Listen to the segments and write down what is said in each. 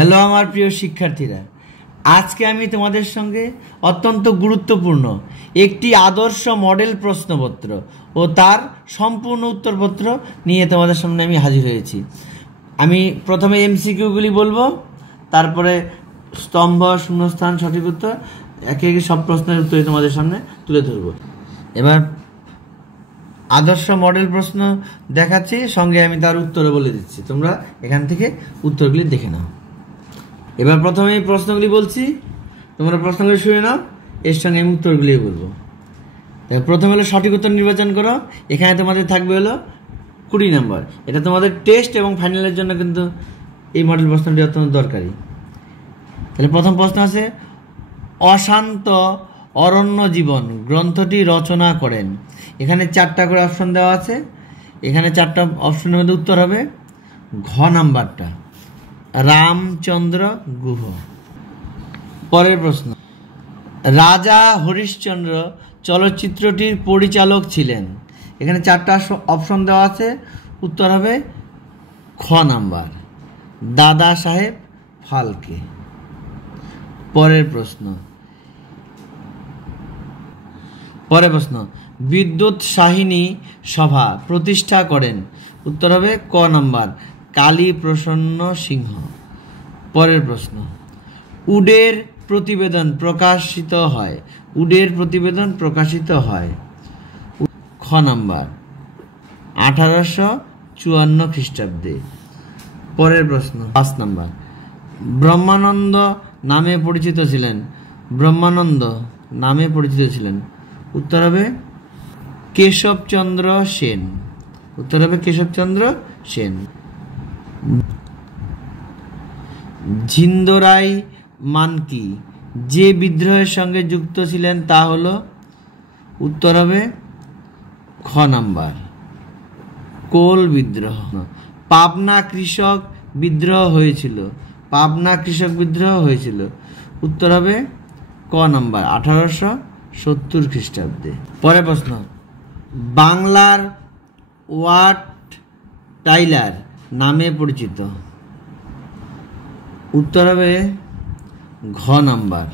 Hello আমার প্রিয় শিক্ষার্থীরা, আজকে আমি তোমাদের সঙ্গে অত্যন্ত গুরুত্বপূর্ণ একটি আদর্শ মডেল প্রশ্নপত্র ও তার সম্পূর্ণ উত্তরপত্র নিয়ে তোমাদের সামনে আমি হাজির হয়েছি। আমি প্রথমে এমসিকিউগুলি বলবো, তারপরে স্তম্ভ, শূন্যস্থান, সঠিক উত্তর একে একে সব প্রশ্নের উত্তরই তোমাদের সামনে তুলে ধরব। এবার আদর্শ মডেল প্রশ্ন দেখাচ্ছি, সঙ্গে আমি তার উত্তরও বলে দিচ্ছি, তোমরা এখান থেকে উত্তরগুলি দেখে নাও। এবার প্রথমে এই প্রশ্নগুলি বলছি, তোমরা প্রশ্নগুলি শুনে নাও, এর সঙ্গে আমি উত্তরগুলি বলবো। প্রথমে হলো সঠিক উত্তর নির্বাচন করো। এখানে তোমাদের থাকবে হলো 20 নম্বর। এটা তোমাদের টেস্ট এবং ফাইনালের জন্য কিন্তু এই মডেল প্রশ্নটি অত্যন্ত দরকারি। তাহলে প্রথম প্রশ্ন আছে, অশান্ত অরণ্য জীবন গ্রন্থটি রচনা করেন। এখানে 4টা করে অপশন দেওয়া আছে। এখানে 4টা অপশনের মধ্যে উত্তর হবে ঘ নাম্বারটা, রামচন্দ্র গুহ। পরের প্রশ্ন, রাজা হরিশ্চন্দ্র চলচ্চিত্রটির পরিচালক ছিলেন। এখানে 4টা অপশন দেওয়া আছে, উত্তর হবে খ নাম্বার, দাদা সাহেব ফালকে। পরের প্রশ্ন, বিদ্যুৎ সাহিনী সভা প্রতিষ্ঠা করেন। উত্তর হবে ক নাম্বার, কালী প্রসন্ন সিংহ। পরের প্রশ্ন, উডের প্রতিবেদন প্রকাশিত হয়। উডের প্রতিবেদন প্রকাশিত হয় খ নাম্বার, 1854 খ্রিস্টাব্দে। পরের প্রশ্ন 5 নাম্বার, ব্রহ্মানন্দ নামে পরিচিত ছিলেন। ব্রহ্মানন্দ নামে পরিচিত ছিলেন। উত্তর হবে কেশবচন্দ্র সেন। উত্তর হবে কেশবচন্দ্র সেন। ঝিন্দরাই মানকি যে বিদ্রোহের সঙ্গে যুক্ত ছিলেন তা হলো, উত্তর হবে খ নাম্বার, কোল বিদ্রোহ। পাবনা কৃষক বিদ্রোহ হয়েছিল। পাবনা কৃষক বিদ্রোহ হয়েছিল। উত্তর হবে ক নাম্বার, 1870 খ্রিস্টাব্দে। পরের প্রশ্ন, বাংলার ওয়াট টাইলার নামে পরিচিত। উত্তর হবে ঘ নাম্বার,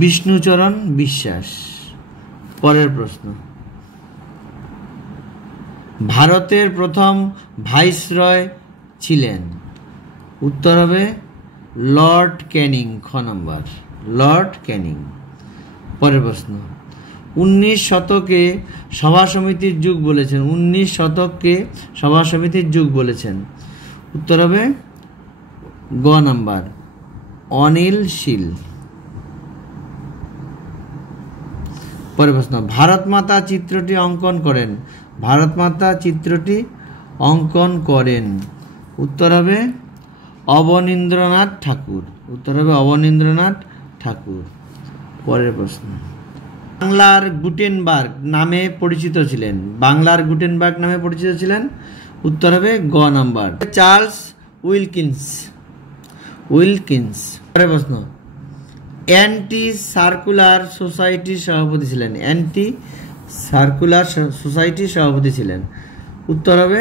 বিষ্ণুচরণ বিশ্বাস। পরের প্রশ্ন, ভারতের প্রথম ভাইসরয় ছিলেন। উত্তর হবে লর্ড ক্যানিং, খ নাম্বার, লর্ড ক্যানিং। পরের প্রশ্ন, 19 শতকে সভা সমিতির যুগ বলেছেন। 19 শতককে সভা সমিতির যুগ বলেছেন। উত্তর হবে গ নাম্বার, অনিল শীল। পরের প্রশ্ন, ভারত মাতা চিত্রটি অঙ্কন করেন। ভারত মাতা চিত্রটি অঙ্কন করেন। উত্তর হবে অবনীন্দ্রনাথ ঠাকুর। উত্তর হবে অবনীন্দ্রনাথ ঠাকুর। পরের প্রশ্ন, বাংলার গুটেনবার্গ নামে পরিচিত ছিলেন। বাংলার গুটেনবার্গ নামে পরিচিত ছিলেন। উত্তর হবে গ নাম্বার, চার্লস উইলকিন্স। উইলকিন্স। পরের প্রশ্ন, অ্যান্টি সার্কুলার সোসাইটির সভাপতি ছিলেন। অ্যান্টি সার্কুলার সোসাইটির সভাপতি ছিলেন। উত্তর হবে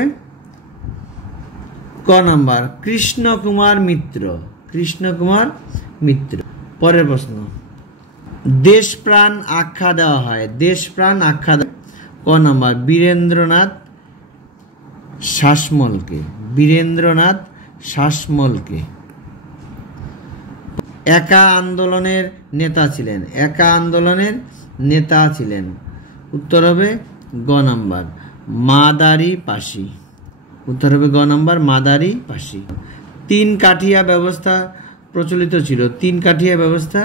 ক নাম্বার, কৃষ্ণকুমার মিত্র। কৃষ্ণকুমার মিত্র। পরের প্রশ্ন, দেশপ্রাণ আখ্যা দেওয়া হয়। দেশপ্রাণ আখ্যা ক নাম্বার, বীরেন্দ্রনাথ শাসমলকে। বীরেন্দ্রনাথ শাসমলকে। একা আন্দোলনের নেতা ছিলেন। একা আন্দোলনের নেতা ছিলেন। উত্তর হবে গ নাম্বার, মাদারি পাশি। উত্তর হবে গ নাম্বার, মাদারি পাশি। 3 কাঠিয়া ব্যবস্থা প্রচলিত ছিল। 3 কাঠিয়া ব্যবস্থা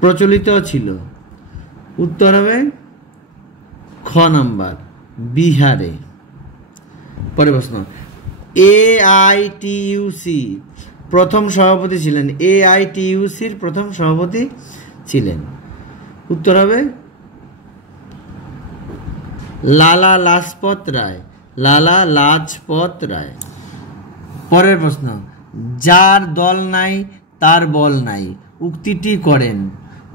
প্রচলিত ছিল। উত্তর হবে খ নাম্বার, বিহারে। পরের প্রশ্ন, AITUC প্রথম সভাপতি ছিলেন। AITUCর প্রথম সভাপতি ছিলেন। উত্তর হবে লালা লাজপত রায়। লালা লাজপত রায়। পরের প্রশ্ন, যার দল নাই তার বল নাই উক্তিটি করেন।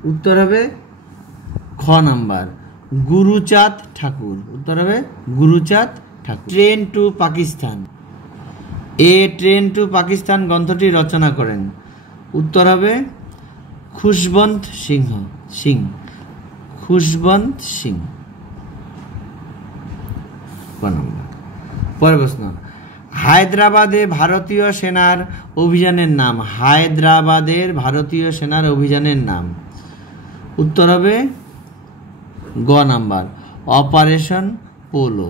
উত্তর হবে খ নাম্বার, গুরুচাঁদ ঠাকুর। উত্তর হবে গুরুচাঁদ ঠাকুর। Train to Pakistan. এ ট্রেন টু পাকিস্তান গ্রন্থটি রচনা করেন? উত্তর হবে খুশবন্ত সিং। খুশবন্ত সিং। পরের প্রশ্ন, হায়দ্রাবাদে ভারতীয় সেনার অভিযানের নাম? হায়দ্রাবাদের ভারতীয় সেনার অভিযানের নাম? উত্তর হবে গ number, operation polo.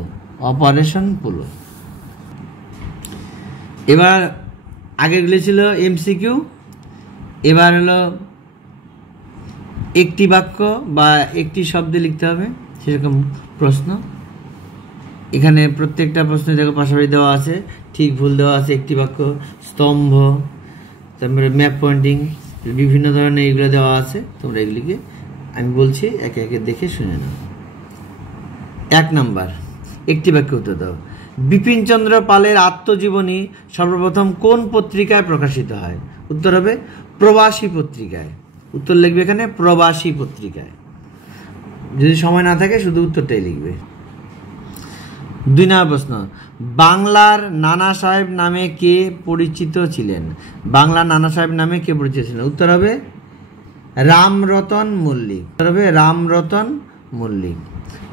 Operation polo. এবার আগেগুলি ছিল এমসিকিউ, এবার হলো একটি বাক্য বা একটি শব্দে লিখতে হবে সেরকম প্রশ্ন। এখানে প্রত্যেকটা প্রশ্নে দেখো পাশাপাশি দেওয়া আছে, ঠিক ভুল দেওয়া আছে, একটি বাক্য, স্তম্ভ, তারপরে ম্যাপ পয়েন্টিং, বিভিন্ন ধরনের এগুলো দেওয়া আছে। তোমরা এগুলিকে আমি বলছি একে একে দেখে শুনে নাও। 1 নাম্বার, একটি বাক্য উত্তর দাও। বিপিনচন্দ্র পালের আত্মজীবনী সর্বপ্রথম কোন পত্রিকায় প্রকাশিত হয়? উত্তর হবে প্রবাসী পত্রিকায়। উত্তর লিখবে এখানে প্রবাসী পত্রিকায়। যদি সময় না থাকে শুধু উত্তরটাই লিখবে। 2 নম্বর প্রশ্ন, বাংলার নানা সাহেব নামে কে পরিচিত ছিলেন? বাংলার নানা সাহেব নামে কে পরিচিত ছিলেন? উত্তর হবে রামরতন মল্লিক। উত্তর হবে রামরতন মল্লিক।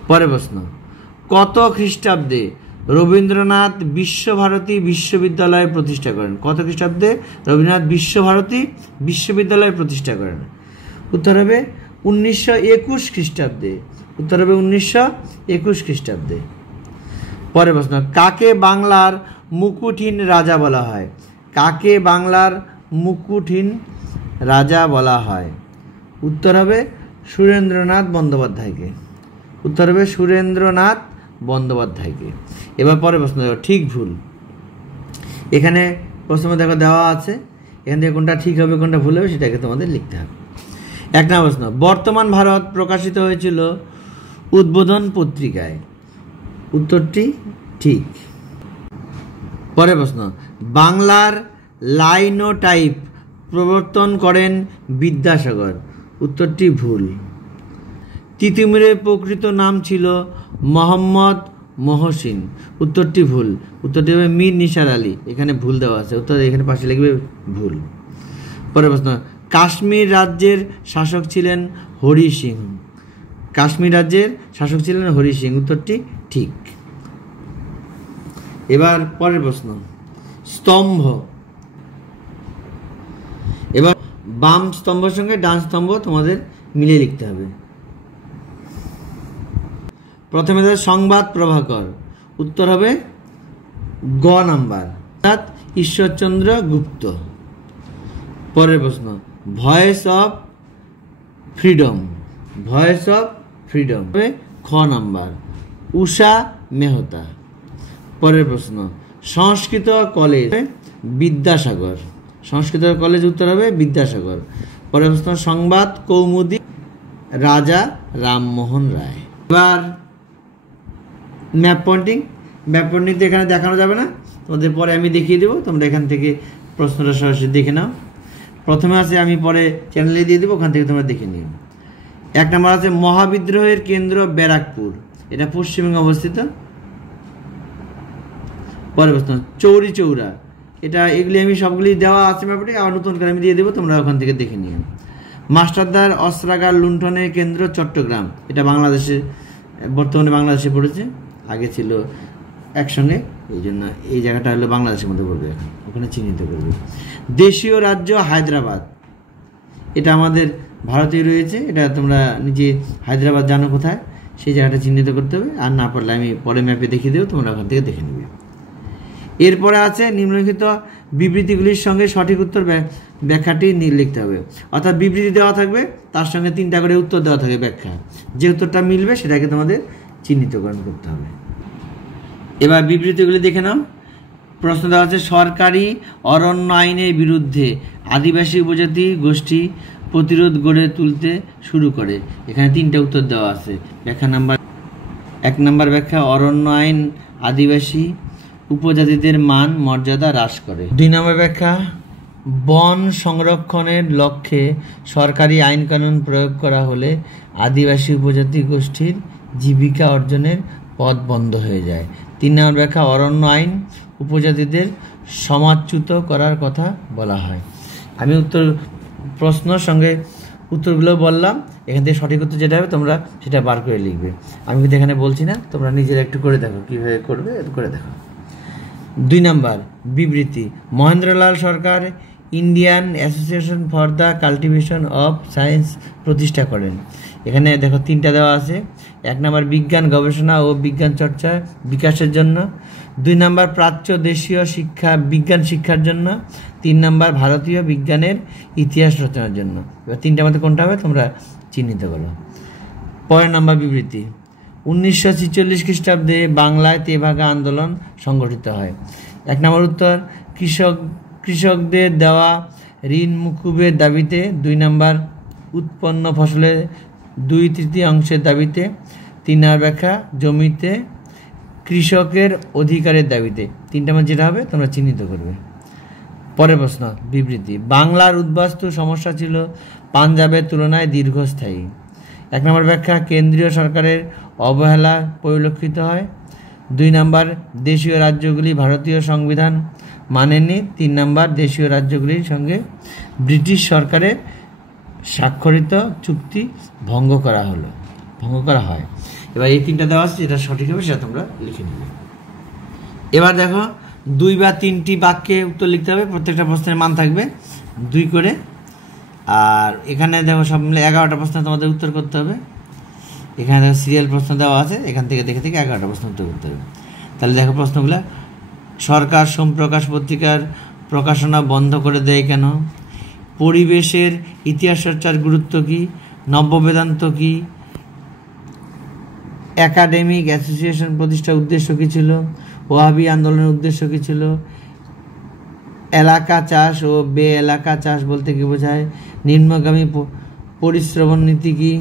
পরের প্রশ্ন, কত খ্রিস্টাব্দে রবীন্দ্রনাথ বিশ্বভারতী বিশ্ববিদ্যালয় প্রতিষ্ঠা করেন? কত খ্রিস্টাব্দে রবীন্দ্রনাথ বিশ্বভারতী বিশ্ববিদ্যালয় প্রতিষ্ঠা করেন? উত্তর হবে 1921 খ্রিস্টাব্দে। উত্তর হবে 1921 খ্রিস্টাব্দে। পরের প্রশ্ন, কাকে বাংলার মুকুটহীন রাজা বলা হয়? কাকে বাংলার মুকুটহীন রাজা বলা হয়? উত্তর হবে সুরেন্দ্রনাথ বন্দ্যোপাধ্যায়কে। উত্তর হবে সুরেন্দ্রনাথ বন্দ্যোপাধ্যায়কে। এবার পরের প্রশ্ন দেখো, ঠিক ভুল। এখানে প্রশ্ন দেখো দেওয়া আছে, এখান থেকে কোনটা ঠিক হবে কোনটা ভুল হবে সেটাকে তোমাদের লিখতে হবে। 1 নম্বর প্রশ্ন, বর্তমান ভারত প্রকাশিত হয়েছিল উদ্বোধন পত্রিকায়। উত্তরটি ঠিক। পরের প্রশ্ন, বাংলার লাইনোটাইপ প্রবর্তন করেন বিদ্যাসাগর। উত্তরটি ভুল। তিতুমিরের প্রকৃত নাম ছিল মোহাম্মদ মহসিন। উত্তরটি ভুল। উত্তরটি হবে মীর নিসার আলী। এখানে ভুল দেওয়া আছে, উত্তর এখানে পাশে লিখবে ভুল। পরের প্রশ্ন, কাশ্মীর রাজ্যের শাসক ছিলেন হরি সিং। কাশ্মীর রাজ্যের শাসক ছিলেন হরি সিং। উত্তরটি ঠিক। এবার পরের প্রশ্ন, স্তম্ভ। এবার বাম স্তম্ভের সঙ্গে ডান স্তম্ভ তোমাদের মিলিয়ে লিখতে হবে। প্রথমে সংবাদ প্রভাকর। উত্তর হবে গ নাম্বার, অর্থাৎ ঈশ্বরচন্দ্র গুপ্ত। পরের প্রশ্ন, voice of freedom. Voice of freedom হবে খ নাম্বার, উষা মেহতা। পরের প্রশ্ন, সংস্কৃত কলেজ বিদ্যাসাগর। সংস্কৃত কলেজ উত্তর হবে বিদ্যাসাগর। পরের প্রশ্ন, সংবাদ কৌমুদি রাজা রামমোহন রায়। এবার ম্যাপ পয়েন্টিং। ম্যাপ পয়েন্টিং তো এখানে দেখানো যাবে না, তোমাদের পরে আমি দেখিয়ে দেবো, তোমরা এখান থেকে প্রশ্নটা সরাসরি দেখে নাও। প্রথমে আছে, আমি পরে চ্যানেলে দিয়ে দেবো, ওখান থেকে তোমরা দেখে নিও। 1 নম্বর আছে মহাবিদ্রোহের কেন্দ্র ব্যারাকপুর, এটা পশ্চিমবঙ্গে অবস্থিত। পরের প্রশ্ন, চৌরি চৌরা, এটা এগুলি আমি সবগুলি দেওয়া আছে ম্যাপটি, আবার নতুন করে আমি দিয়ে দেবো, তোমরা ওখান থেকে দেখে নিও। মাস্টারদার অস্ত্রাগার লুণ্ঠনের কেন্দ্র চট্টগ্রাম, এটা বাংলাদেশে, বর্তমানে বাংলাদেশে পড়েছে, আগে ছিল একসঙ্গে, এই জন্য এই জায়গাটা হলো বাংলাদেশের মধ্যে পড়বে, ওখানে চিহ্নিত করবে। দেশীয় রাজ্য হায়দ্রাবাদ, এটা আমাদের ভারতেই রয়েছে, এটা তোমরা নিজে হায়দ্রাবাদ জানো কোথায়, সেই জায়গাটা চিহ্নিত করতে হবে, আর না পারলে আমি পরে ম্যাপে দেখিয়ে দেবো, তোমরা ওখান থেকে দেখে নেবে। এরপরে আছে নিম্নলিখিত বিবৃতিগুলির সঙ্গে সঠিক উত্তর ব্যাখ্যাটি লিখতে হবে, অর্থাৎ বিবৃতি দেওয়া থাকবে, তার সঙ্গে 3টা করে উত্তর দেওয়া থাকবে ব্যাখ্যা, যে উত্তরটা মিলবে সেটাকে তোমাদের চিহ্নিতকরণ করতে হবে। এবার বিবৃতিগুলি দেখে নাও। প্রশ্ন দেওয়া আছে, সরকারি অরণ্য আইনের বিরুদ্ধে আদিবাসী উপজাতি গোষ্ঠী প্রতিরোধ গড়ে তুলতে শুরু করে। এখানে 3টা উত্তর দেওয়া আছে। ব্যাখ্যা নাম্বার 1 নম্বর ব্যাখ্যা, অরণ্য আইন আদিবাসী উপজাতিদের মান মর্যাদা হ্রাস করে। 2 নম্বর ব্যাখ্যা, বন সংরক্ষণের লক্ষ্যে সরকারি আইনকানুন প্রয়োগ করা হলে আদিবাসী উপজাতি গোষ্ঠীর জীবিকা অর্জনের পথ বন্ধ হয়ে যায়। 3 নম্বর ব্যাখ্যা, অরণ্য আইন উপজাতিদের সমাজচ্যুত করার কথা বলা হয়। আমি প্রশ্নর সঙ্গে উত্তরগুলো বললাম, এখান থেকে সঠিক উত্তর যেটা হবে তোমরা সেটা বার করে লিখবে। আমি কিন্তু এখানে বলছি না, তোমরা নিজেরা একটু করে দেখো, কীভাবে করবে করে দেখো। 2 নম্বর বিবৃতি, Mahendralal Sarkar Indian Association for the Cultivation of Science প্রতিষ্ঠা করেন। এখানে দেখো 3টা দেওয়া আছে। 1 নম্বর বিজ্ঞান গবেষণা ও বিজ্ঞান চর্চা বিকাশের জন্য, 2 নম্বর প্রাচ্য দেশীয় বিজ্ঞান শিক্ষার জন্য, 3 নম্বর ভারতীয় বিজ্ঞানের ইতিহাস রচনার জন্য। এবার 3টার মধ্যে কোনটা হবে তোমরা চিহ্নিত করো। পরের নম্বর বিবৃতি, 1946 খ্রিস্টাব্দে বাংলায় তেভাগা আন্দোলন সংগঠিত হয়। 1 নম্বর উত্তর, কৃষকদের দেওয়া ঋণ মুকুবের দাবিতে। 2 নম্বর, উৎপন্ন ফসলের 2/3 দাবিতে। 3 নম্বর ব্যাখ্যা, জমিতে কৃষকের অধিকারের দাবিতে। 3টার মধ্যে যেটা হবে তোমরা চিহ্নিত করবে। পরের প্রশ্ন বিবৃতি, বাংলার উদ্বাস্তু সমস্যা ছিল পাঞ্জাবের তুলনায় দীর্ঘস্থায়ী। 1 নম্বর ব্যাখ্যা, কেন্দ্রীয় সরকারের অবহেলা পরিলক্ষিত হয়। 2 নম্বর, দেশীয় রাজ্যগুলি ভারতীয় সংবিধান মানেনি। 3 নম্বর, দেশীয় রাজ্যগুলির সঙ্গে ব্রিটিশ সরকারের স্বাক্ষরিত চুক্তি ভঙ্গ করা হয়। এবার এই 3টা দেওয়া আছে, যেটা সঠিক হবে সেটা তোমরা লিখে নেবে। এবার দেখো 2 বা 3টি বাক্যে উত্তর লিখতে হবে। প্রত্যেকটা প্রশ্নের মান থাকবে 2 করে। আর এখানে দেখো সব মিলে 11টা প্রশ্ন তোমাদের উত্তর করতে হবে। এখানে দেখো সিরিয়াল প্রশ্ন দেওয়া আছে, এখান থেকে দেখে 11টা প্রশ্ন উত্তর করতে হবে। তাহলে দেখো প্রশ্নগুলো, সরকার সোমপ্রকাশ পত্রিকার প্রকাশনা বন্ধ করে দেয় কেন? পরিবেশের ইতিহাস চর্চার গুরুত্ব কী? নব্য বেদান্ত কী? একাডেমিক অ্যাসোসিয়েশন প্রতিষ্ঠার উদ্দেশ্য কী ছিল? ওয়াহাবি আন্দোলনের উদ্দেশ্য কী ছিল? এলাকা চাষ ও বে এলাকা চাষ বলতে কী বোঝায়? নিম্নগামী পরিশ্রবণ নীতি কী?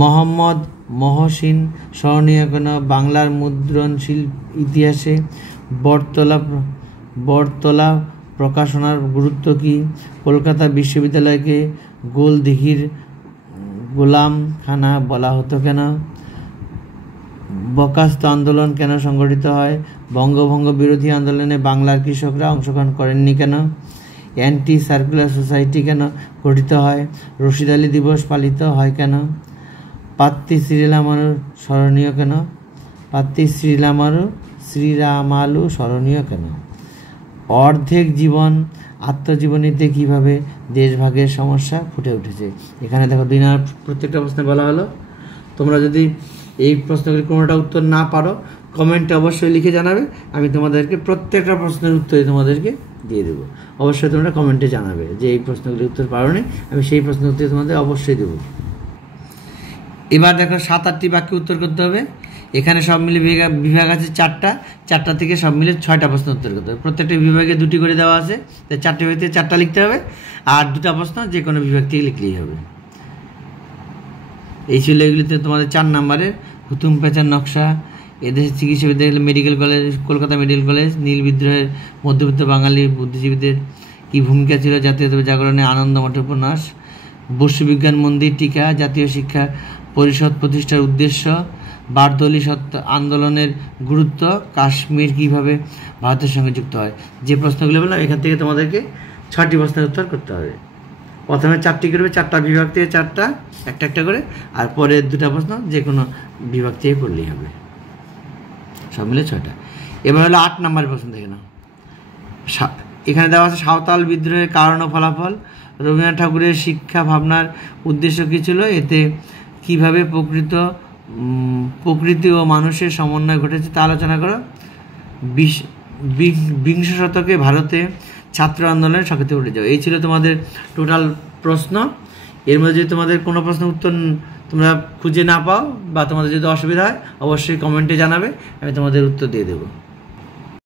মোহাম্মদ মহসিন স্মরণীয় কেন? বাংলার মুদ্রণশীল ইতিহাসে বটতলা প্রকাশনার গুরুত্ব কী? কলকাতা বিশ্ববিদ্যালয়কে গোলদিঘির গোলামখানা বলা হতো কেন? বরখাস্ত আন্দোলন কেন সংগঠিত হয়? বঙ্গভঙ্গ বিরোধী আন্দোলনে বাংলার কৃষকরা অংশগ্রহণ করেননি কেন? অ্যান্টি সার্কুলার সোসাইটি কেন গঠিত হয়? রশিদ আলী দিবস পালিত হয় কেন? পাত্তি শ্রীরামালু স্মরণীয় কেন? শ্রীরামালু স্মরণীয় কেন? অর্ধেক জীবন আত্মজীবনীতে কিভাবে দেশভাগের সমস্যা ফুটে উঠেছে? এখানে দেখো 2 নম্বর প্রত্যেকটা প্রশ্নে বলা হলো। তোমরা যদি এই প্রশ্নগুলি কোনোটা উত্তর না পারো কমেন্টে অবশ্যই লিখে জানাবে। আমি তোমাদেরকে প্রত্যেকটা প্রশ্নের উত্তরই তোমাদেরকে দিয়ে দেবো। অবশ্যই তোমরা কমেন্টে জানাবে যে এই প্রশ্নগুলির উত্তর পারো নি, আমি সেই প্রশ্নের উত্তর তোমাদের অবশ্যই দেবো। এবার দেখো 7-8টি বাক্যে উত্তর করতে হবে। এখানে সব মিলে বিভাগ আছে 4টা থেকে সব মিলে 6টা প্রশ্ন উত্তর করতে হবে। প্রত্যেকটা বিভাগে 2টি করে দেওয়া আছে, তাই 4টে বিভাগ থেকে 4টা লিখতে হবে, আর 2টা প্রশ্ন যে কোনো বিভাগ থেকে লিখলেই হবে। এই ছিল এগুলিতে তোমাদের 4 নম্বরের হুতুম পেঁচার নকশা, এদেশের চিকিৎসা বিদ্যালয়, medical college, Kolkata medical college, নীল বিদ্রোহের মধ্যবিত্ত বাঙালি বুদ্ধিজীবীদের কী ভূমিকা ছিল, জাতীয়তাবাদী জাগরণে আনন্দ মঠের উপন্যাস, বস্তুবিজ্ঞান মন্দির টিকা, জাতীয় শিক্ষা পরিষদ প্রতিষ্ঠার উদ্দেশ্য, বারদৌলি সত্য আন্দোলনের গুরুত্ব, কাশ্মীর কীভাবে ভারতের সঙ্গে যুক্ত হয়। যে প্রশ্নগুলো বললাম এখান থেকে তোমাদেরকে 6টি প্রশ্নের উত্তর করতে হবে। প্রথমে 4টি করবে, 4টা বিভাগ থেকে 4টা একটা করে, আর পরে 2টা প্রশ্ন যে কোনো বিভাগ থেকে করলেই হবে। সব মিলে 6টা। এবার হলো 8 নম্বরের প্রশ্ন দেখে নাও। এখানে দেওয়া আছে সাঁওতাল বিদ্রোহের কারণ ও ফলাফল, রবীন্দ্রনাথ ঠাকুরের শিক্ষা ভাবনার উদ্দেশ্য কী ছিল, এতে কীভাবে প্রকৃতি ও মানুষের সমন্বয় ঘটেছে তা আলোচনা করো। 20 শতকে ভারতে ছাত্র আন্দোলনের সক্রিয় উঠে যাও। এই ছিল তোমাদের টোটাল প্রশ্ন। এর মধ্যে যদি তোমাদের কোনো প্রশ্ন উত্তর তোমরা খুঁজে না পাও বা তোমাদের যদি অসুবিধা হয় অবশ্যই কমেন্টে জানাবে, আমি তোমাদের উত্তর দিয়ে দেবো।